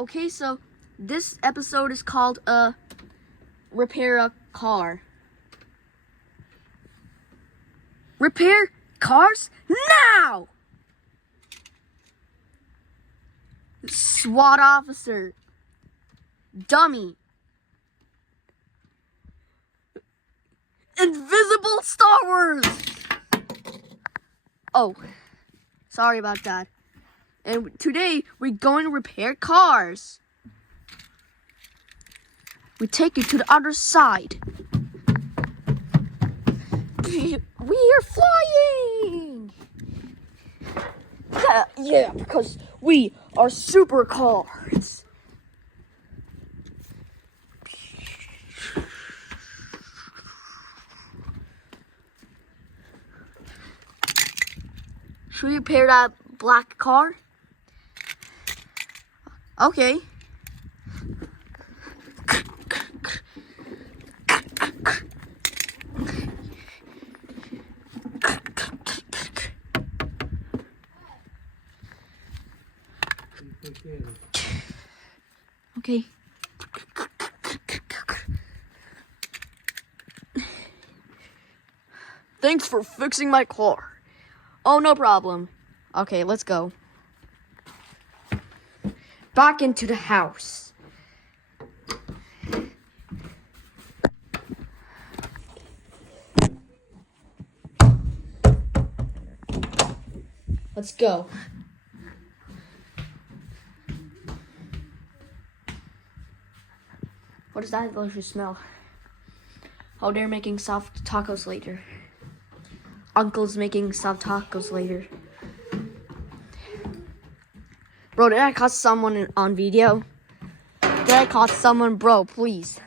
Okay, so this episode is called Repair a Car. Repair cars now! SWAT officer. Dummy. Invisible Star Wars! Oh, sorry about that. And today, we're going to repair cars. We take you to the other side. We are flying! Yeah, because we are supercars. Should we repair that black car? Okay. Okay. Thanks for fixing my car. Oh, no problem. Okay, let's go. Back into the house. Let's go. What is that delicious smell? Oh, they're making soft tacos later. Uncle's making soft tacos later. Bro, did I caught someone on video? Did I caught someone? Bro, please.